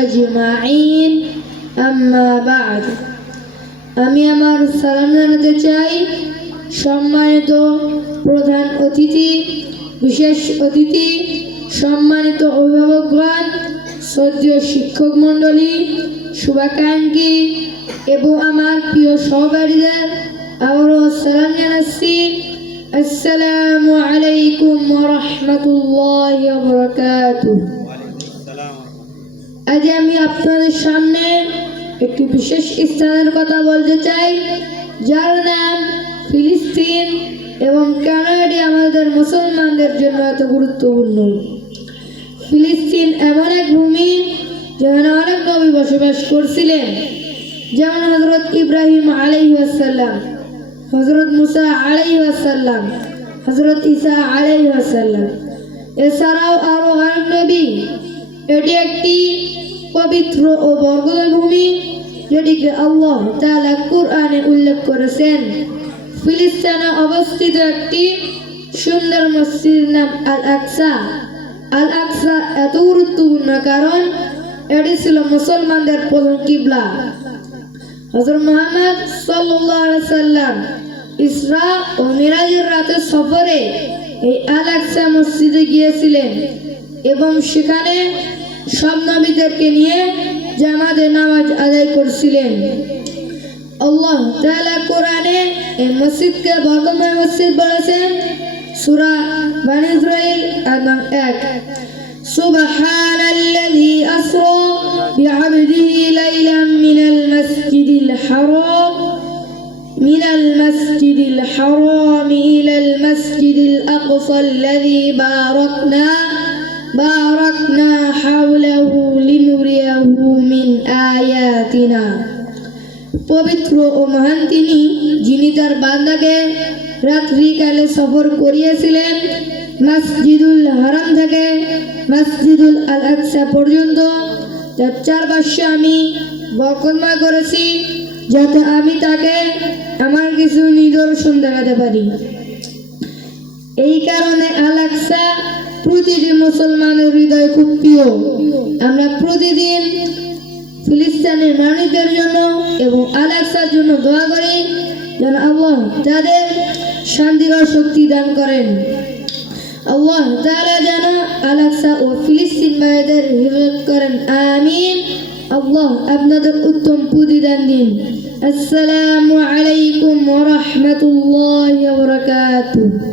আজমাইন আম্মা বা'দ। আমি আমার সালাম জানাতে চাই সম্মানিত প্রধান অতিথি, বিশেষ অতিথি, সম্মানিত অভিভাবকগণ, শ্রদ্ধেয় শিক্ষক মণ্ডলী, শুভাকাঙ্ক্ষী এবং আমার প্রিয় সহপাঠীদের আবারও সালাম জানাচ্ছি। আসসালামু আলাইকুম ওয়া রাহমাতুল্লাহি ওয়া বারাকাতুহু। আজ আমি আপনাদের সামনে একটি বিশেষ স্থানের কথা বলতে চাই, যার নাম ফিলিস্তিন, এবং কেন এটি আমাদের মুসলমানদের জন্য এত গুরুত্বপূর্ণ। ফিলিস্তিন এমন এক ভূমি যেখানে অনেক নবী বসবাস করছিলেন, যেমন হযরত ইব্রাহিম আলাইহিস সালাম, হযরত মুসা আলাইহিস সালাম, হযরত ঈসা আলাইহিস সালাম, এছাড়াও আরো অনেক নবী। এটি একটি পবিত্র ও বরকতময় ভূমি, যেটিকে আল্লাহ তাআলা কুরআনে উল্লেখ করেছেন। ফিলিস্তিনে অবস্থিত একটি সুন্দর মসজিদের নাম আল আকসা। আল আকসা এত গুরুত্বপূর্ণ কারণ এটি ছিল মুসলমানদের প্রথম কিবলা। হযরত মুহাম্মদ সাল্লাল্লাহু আলাইহি সাল্লাম ইসরা ও মিরাজের রাতের সফরে এই আল আকসা মসজিদে গিয়েছিলেন এবং সেখানে সব নবীদেরকে নিয়ে জামাতে নামাজ আদায় করছিলেন। আল্লাহ তাআলা কোরআনে এই মসজিদকে বরকতময় মসজিদ বলেছেন। সূরা বনী ইসরাঈল আয়াত 1। সুবহানাল্লাযী আসরা বিআবদিহি লাইলাম মিনাল মাসজিদিল হারাম ইলাল মাসজিদিল আকসাল্লাযী বারাকনা হাওলাহু লিনুরিয়াহু মিন আয়াতিনা। পবিত্র ও মহান তিনি, যিনি তার বান্দাকে রাত্রিকালে সফর করিয়েছিলেন মসজিদুল হারাম থেকে মসজিদুল আল আকসা পর্যন্ত, তার চারপাশে আমি বরকতময় করেছি, যাতে আমি তাকে আমার কিছু নিদর্শন দেখাতে পারি। এই কারণে আল আকসা প্রতিটি মুসলমানের হৃদয়ে খুব প্রিয়। আমরা প্রতিদিন ফিলিস্তিনের মানুষদের জন্য এবং আল আকসার জন্য দোয়া করি, যেন আল্লাহ তাদের শান্তি ও শক্তি দান করেন। আল্লাহ তাআলা যেন আল আকসা ও ফিলিস্তিন ভাইদের হিফাজত করেন, আমিন। আল্লাহ আপনাদের উত্তম প্রতিদান দিন। আসসালামু আলাইকুম ওয়া রাহমাতুল্লাহি ওয়া বারাকাতুহু।